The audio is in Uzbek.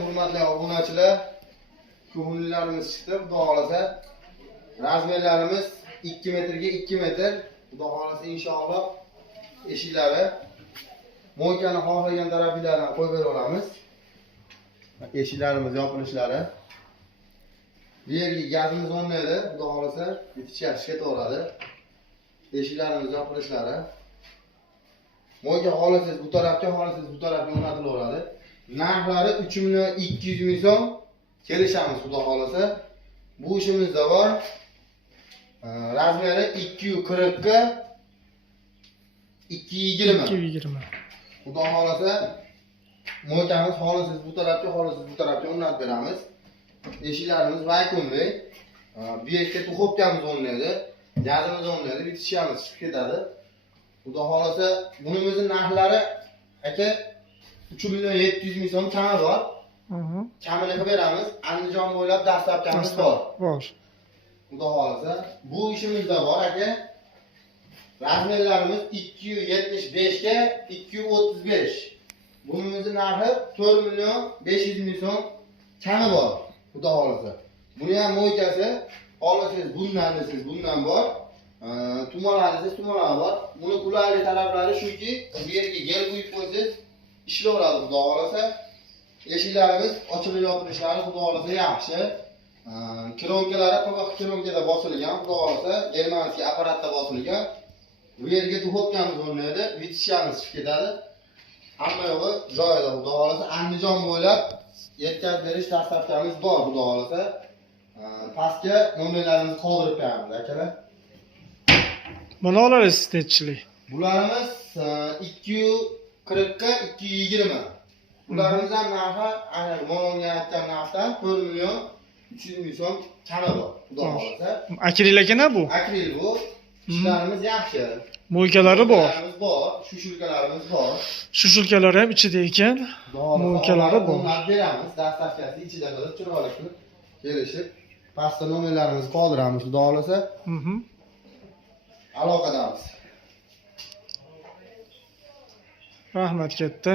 Hurmatli obunachilar, ko'ngillarimiz chiqdi. Xudo xolasa, razmerlarimiz 2 metrga 2 metr. Xudo xolasa inshaalloh eshiklari mo'ykani xohlagan tarafilardan qo'yib beramiz. Eshiklarimiz yopilishlari. Bu yerga gazimiz o'rnaydi. Xudo xolasa, bitishga ketaveradi. Eshiklarimiz yopilishlari. Mo'yka xohlasangiz bu tarafga, xohlasangiz bu tarafga o'rnatilaveradi. Narxlari 3.200.000 so'm kelishamiz xudo xolasa. Bu ishimizda bor. Razmeri 240 ga 220. 220. Xudo xolasa mo'ykamiz xohlasangiz bu tarafga, xohlasangiz bu tarafga o'rnatib beramiz. Eshiklarimiz vakuumli. Bu yerga tuxobkamiz o'rnaydi. Gazimiz o'rnaydi, bitishamiz chiqib ketadi. Xudo xolasa bunimizning narxlari aka 3.700.000 so'm kami bor. Kamini qilib beramiz. Andijon bo'ylab dastlabkamiz bor. Bor. Xudo xolasa bu ishimizda bor aka. Razmerlarimiz 275 ga 235. Bunimizning narxi 4.500.000 so'm kami bor. Xudo xolasa. Buni ham mo'ykasi xohlasangiz bundan desiz, bundan bor. Tumonlar desiz, tumonlar bor. Buni qulaylik taraflari shuki, bu yerga gel qo'yib qo'ysangiz ishlayveradi xudo xolasa. Eshiklarimiz ochilib yopilishlari xudo xolasa yaxshi. Kronkalari PVX kronkada bosilgan, xudo xolasa germanskiy apparatda bosilgan. Bu yerga duxobkamiz o'rnaydi, bitishamiz chiqib ketadi. Hamma yo'g'i joyida xudo xolasa. Andijon bo'ylab yetkazib berish dastlabkamiz bor xudo xolasa. Pastga nomerlarimizni qoldirib qo'yamiz akalar. Mana olasiz nechchilik? Bularimiz 240 ga 220. Bularimiz ham narxi ana mo'nga aytgan narxdan 4.300.000 so'm kami bor. Xudo xolasa. Akril ekan bu? Akril bu. Ishlarimiz yaxshi. Mo'ykalari bor. Shushulkalarimiz bor. Shushulkalar ham ichida ekan. Mo'ykalari bor. Bunlar beramiz. Dastlabkasi ichida qilib chiroyli qilib kelishib, pastda nomerlarimizni qoldiramiz xudo xolasa. Aloqadamiz. Rahmat katta.